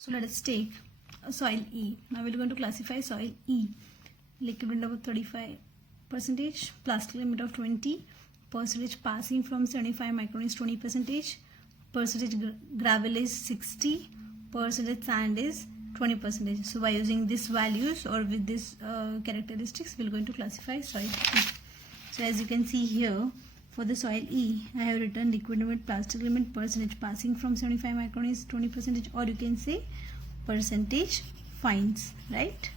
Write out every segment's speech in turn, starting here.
So let us take a soil E. Now we're going to classify soil E. Liquid window of 35%, plastic limit of 20, percentage passing from 75 micron is 20%, percentage gravel is 60, percentage sand is 20%. So by using these values or with these characteristics, we're going to classify soil E. So as you can see here, for the soil E, I have written liquid limit, plastic limit, percentage passing from 75 micron is 20%, or you can say percentage fines, right?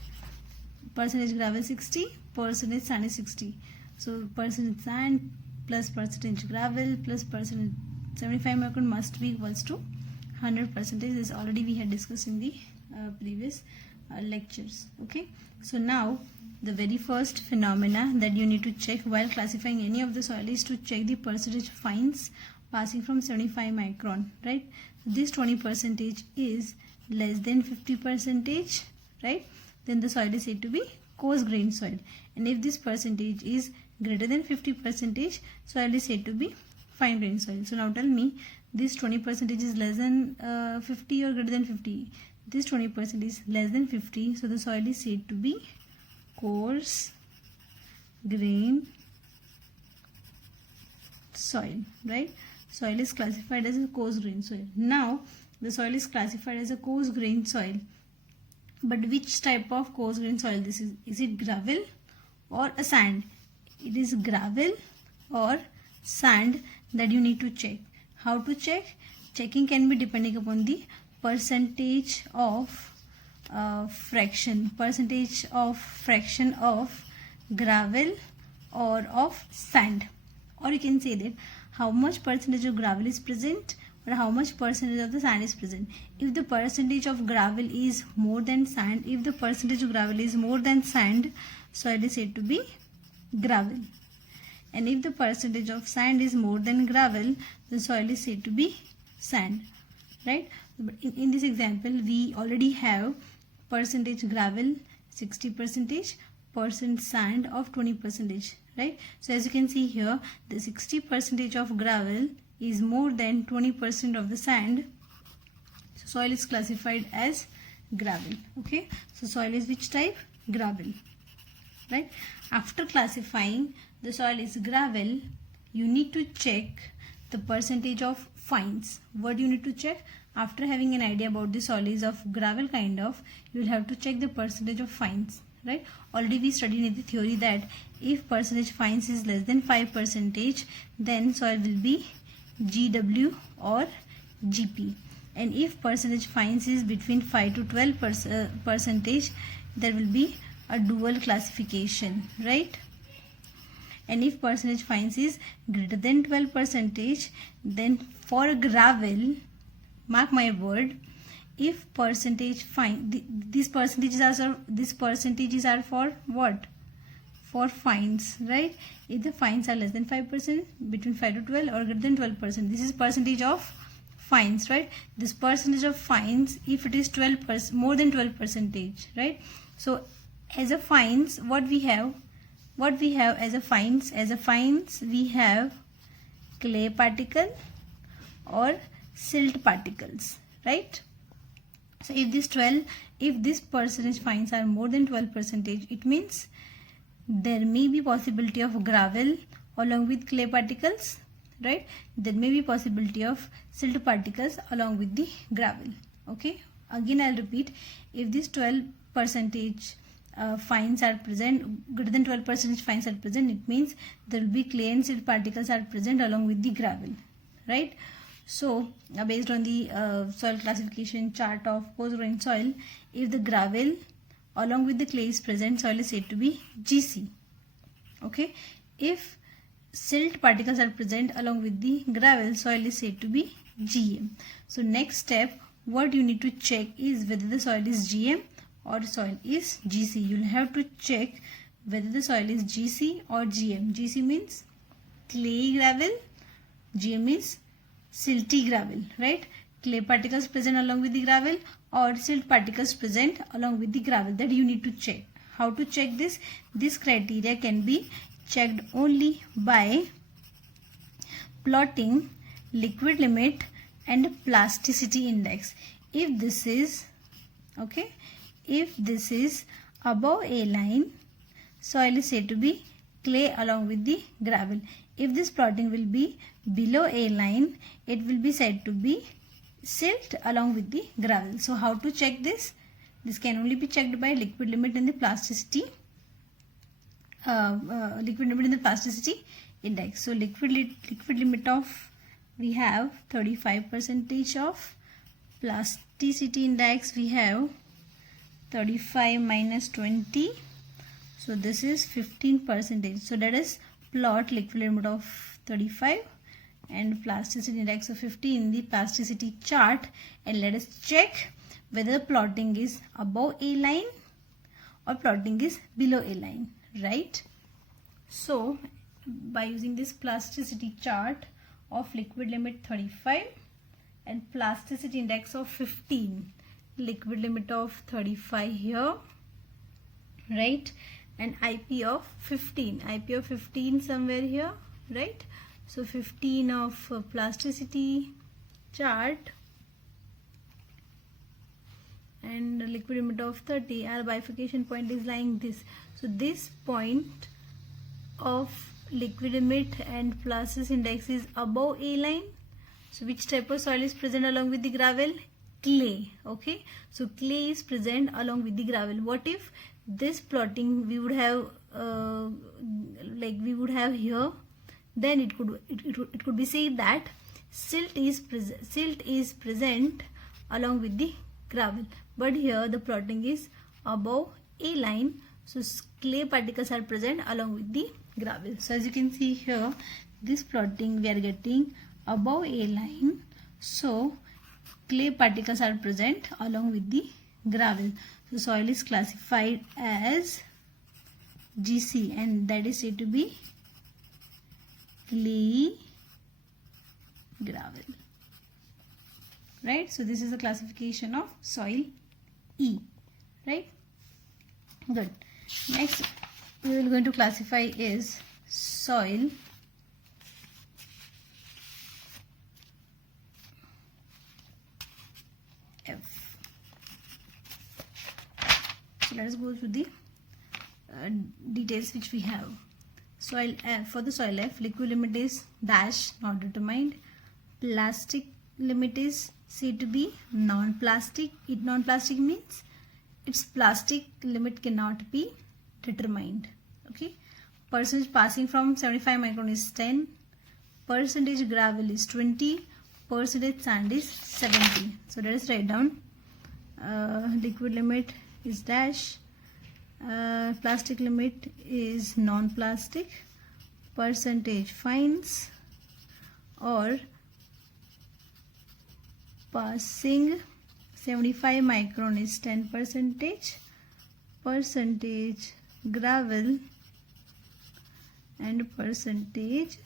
Percentage gravel 60, percentage sand is 60. So percentage sand plus percentage gravel plus percentage 75 micron must be equals to 100%. This already we had discussed in the previous lectures. Okay, so now the very first phenomena that you need to check while classifying any of the soil is to check the percentage fines passing from 75 micron, right? This 20% is less than 50%, right? Then the soil is said to be coarse grained soil, and if this percentage is greater than 50%, soil is said to be fine grained soil. So now tell me, this 20% is less than 50 or greater than 50? This 20% is less than 50, so the soil is said to be coarse grained soil, right? Soil is classified as a coarse grained soil. Now the soil is classified as a coarse grained soil, but which type of coarse grained soil this is? Is it gravel or a sand? It is gravel or sand that you need to check. How to check? Checking can be depending upon the percentage of fraction of gravel or of sand, or you can say that how much percentage of gravel is present or how much percentage of the sand is present. If the percentage of gravel is more than sand, if the percentage of gravel is more than sand, soil is said to be gravel, and if the percentage of sand is more than gravel, the soil is said to be sand, right? But in this example, we already have percentage gravel 60%, percent sand of 20%, right? So as you can see here, the 60% of gravel is more than 20% of the sand. So soil is classified as gravel. Okay, so soil is which type? Gravel, right? After classifying the soil is gravel, you need to check the percentage of fines. What do you need to check? After having an idea about the soil is of gravel kind of, you will have to check the percentage of fines, right? Already we studied in the theory that if percentage fines is less than 5%, then soil will be GW or GP, and if percentage fines is between 5 to 12%, there will be a dual classification, right? And if percentage fines is greater than 12%, then for gravel, mark my word, if percentage fine, these percentages are for what? For fines, right? If the fines are less than 5%, between 5 to 12, or greater than 12%, this is percentage of fines, right? This percentage of fines, if it is 12%, more than 12%, right? So as a fines, what we have as a fines? As a fines, we have clay particle or silt particles, right? So if this percentage fines are more than 12%, it means there may be possibility of gravel along with clay particles, right? There may be possibility of silt particles along with the gravel. Okay, again I'll repeat, if this 12% fines are present, greater than 12% fines are present, it means there will be clay and silt particles are present along with the gravel, right? So based on the soil classification chart of coarse grained soil, if the gravel along with the clay is present, soil is said to be GC. Okay, if silt particles are present along with the gravel, soil is said to be GM. So next step, what you need to check is whether the soil is GM or soil is GC. You'll have to check whether the soil is GC or GM. GC means clay gravel, GM means silty gravel, right? Clay particles present along with the gravel or silt particles present along with the gravel, that you need to check. How to check this? This criteria can be checked only by plotting liquid limit and plasticity index. if this is, okay, if this is above a line, soil is said to be clay along with the gravel. If this plotting will be below a line, it will be said to be silt along with the gravel. So how to check this? This can only be checked by liquid limit and the plasticity index. So liquid limit of, we have 35% of, plasticity index we have 35 minus 20, so this is 15%. So that is plot liquid limit of 35 and plasticity index of 50 in the plasticity chart, and let us check whether plotting is above a line or plotting is below a line, right? So by using this plasticity chart of liquid limit 35 and plasticity index of 15, liquid limit of 35 here, right, and IP of 15 somewhere here, right? So 15 of plasticity chart and liquid limit of 30, our bifurcation point is lying this. So this point of liquid limit and plasticity index is above a line. So which type of soil is present along with the gravel? Clay. Okay, so clay is present along with the gravel. What if this plotting we would have here, then it could be said that silt is present along with the gravel, but here the plotting is above a line, so clay particles are present along with the gravel. So as you can see here, this plotting we are getting above a line, so clay particles are present along with the gravel. So soil is classified as GC, and that is said to be clay gravel, right? So this is the classification of soil E, right? Good. Next we are going to classify is soil F. So let us go through the details which we have. Soil F, for the soil F, liquid limit is dash, not determined. Plastic limit is said to be non-plastic. Non-plastic means its plastic limit cannot be determined. Okay. Percentage passing from 75 micron is 10. Percentage gravel is 20. Percentage sand is 70. So let us write down. Liquid limit is dash. Plastic limit is non-plastic. Percentage fines or passing 75 micron is 10%. Percentage gravel and percentage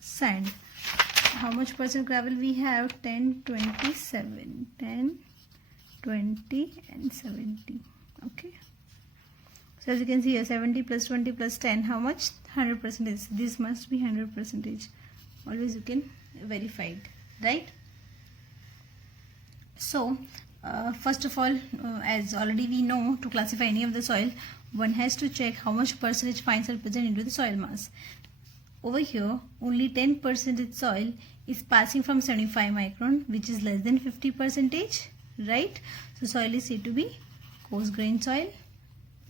sand. How much percent gravel we have? 10, 27, 10, 20 and 70. Okay. So as you can see here, 70 plus 20 plus 10, how much? 100%. This must be 100%. Always you can verify it, right? So first of all, as already we know, to classify any of the soil, one has to check how much percentage fines are present into the soil mass. Over here, only 10% soil is passing from 75 micron, which is less than 50%, right? So soil is said to be coarse grain soil,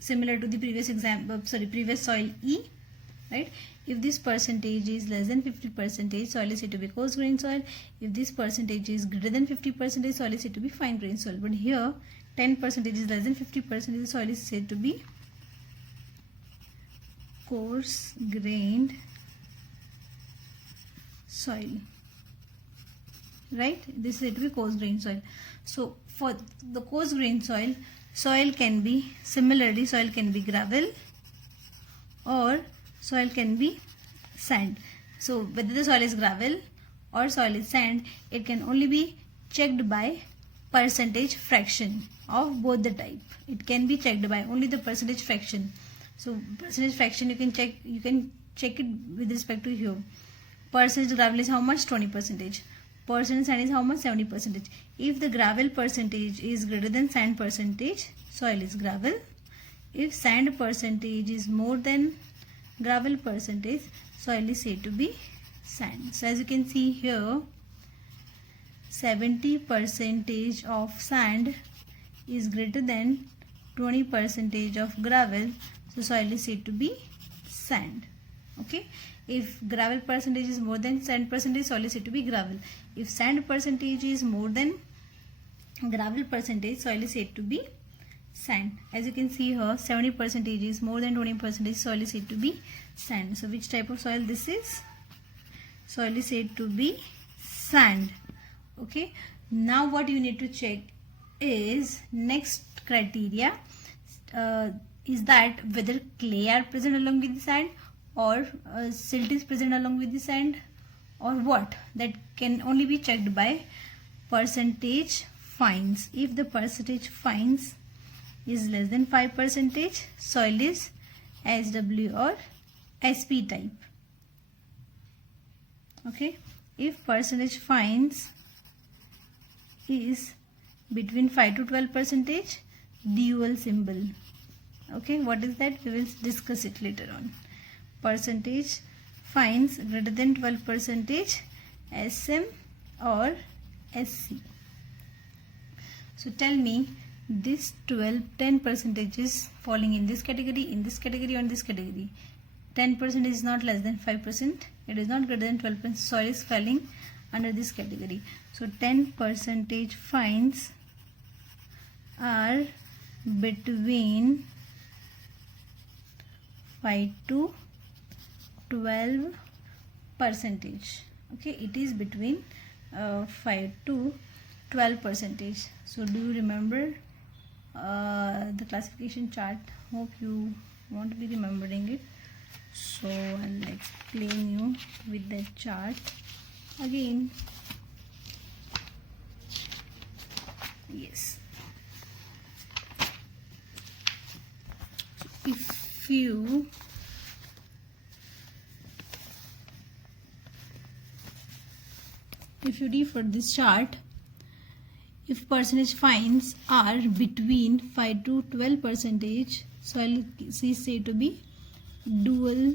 similar to the previous example, previous soil E, right? If this percentage is less than 50%, soil is said to be coarse grain soil. If this percentage is greater than 50%, soil is said to be fine grain soil. But here 10% is less than 50%, the soil is said to be coarse grained soil, right? This is said to be coarse grain soil. So for the coarse grain soil, soil can be similarly, soil can be gravel or soil can be sand. So whether the soil is gravel or soil is sand, it can only be checked by percentage fraction of both the type. It can be checked by only the percentage fraction. So percentage fraction you can check it with respect to here. Percentage gravel is how much? 20%. Percent sand is how much? 70%. If the gravel percentage is greater than sand percentage, soil is gravel. If sand percentage is more than gravel percentage, soil is said to be sand. So as you can see here, 70% of sand is greater than 20% of gravel, so soil is said to be sand. Okay, if gravel percentage is more than sand percentage, soil is said to be gravel. If sand percentage is more than gravel percentage, soil is said to be sand. As you can see here, 70% is more than 20%, soil is said to be sand. So which type of soil this is? Soil is said to be sand. Okay, now what you need to check is next criteria is that whether clay are present along with the sand, or silt is present along with the sand, or what. That can only be checked by percentage fines. If the percentage fines is less than 5%, soil is SW or SP type. Okay, if percentage fines is between 5 to 12%, dual symbol. Okay, what is that? We will discuss it later on. Percentage fines greater than 12%, SM or SC. So tell me, this 10% is falling in this category, or in this category. 10% is not less than 5%. It is not greater than 12%. Soil is falling under this category. So 10% fines are between 5 to 12%. Okay, it is between 5 to 12%. So do you remember the classification chart? Hope you won't be remembering it. So I'll explain you with that chart again. Yes. If you refer this chart, if percentage fines are between 5 to 12%, soil is said to be dual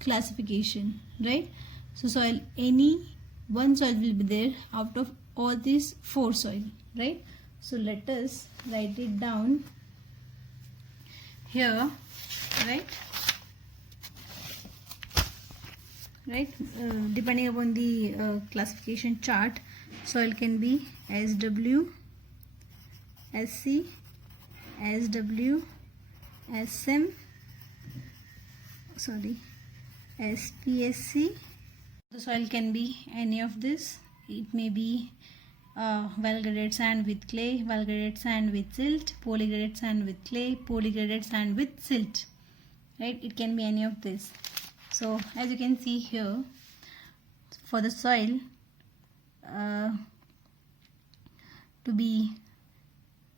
classification, right? So soil, any one soil will be there out of all these 4 soil, right? So let us write it down here, right? Depending upon the classification chart, soil can be SW, SC, SW, SM, SPSC. The soil can be any of this. It may be well-graded sand with clay, well-graded sand with silt, polygraded sand with clay, polygraded sand with silt, right? It can be any of this. So as you can see here, for the soil to be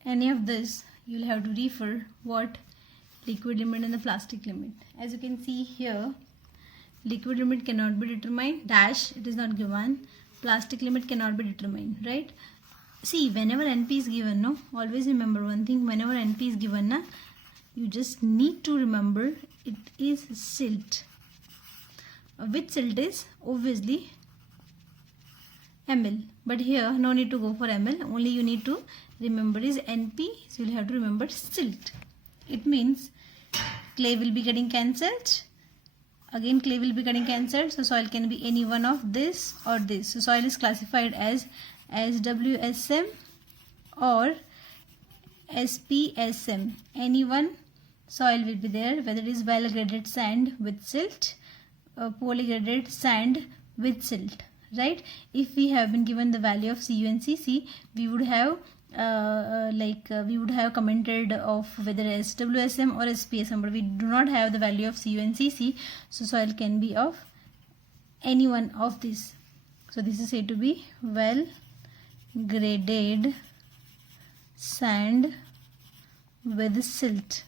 any of this, you will have to refer what? Liquid limit and the plastic limit. As you can see here, liquid limit cannot be determined, dash, it is not given. Plastic limit cannot be determined, right? See, whenever NP is given, no, always remember one thing, whenever NP is given, na, you just need to remember it is silt. Which silt is obviously ml, but here no need to go for ml, only you need to remember is NP, so you'll have to remember silt. It means clay will be getting cancelled, again clay will be getting cancelled, so soil can be any one of this or this. So soil is classified as SWSM or SPSM. Any one soil will be there, whether it is well graded sand with silt, polygraded sand with silt, right? If we have been given the value of Cu and Cc, we would have we would have commented of whether SWSM or SPSM, but we do not have the value of Cu and Cc, so soil can be of any one of these. So this is said to be well graded sand with silt.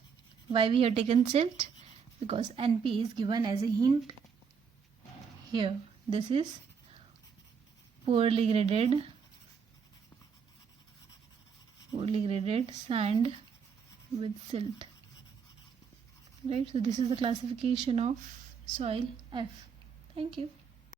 Why we have taken silt? Because NP is given as a hint here. This is poorly graded sand with silt. Right, so this is the classification of soil F. Thank you.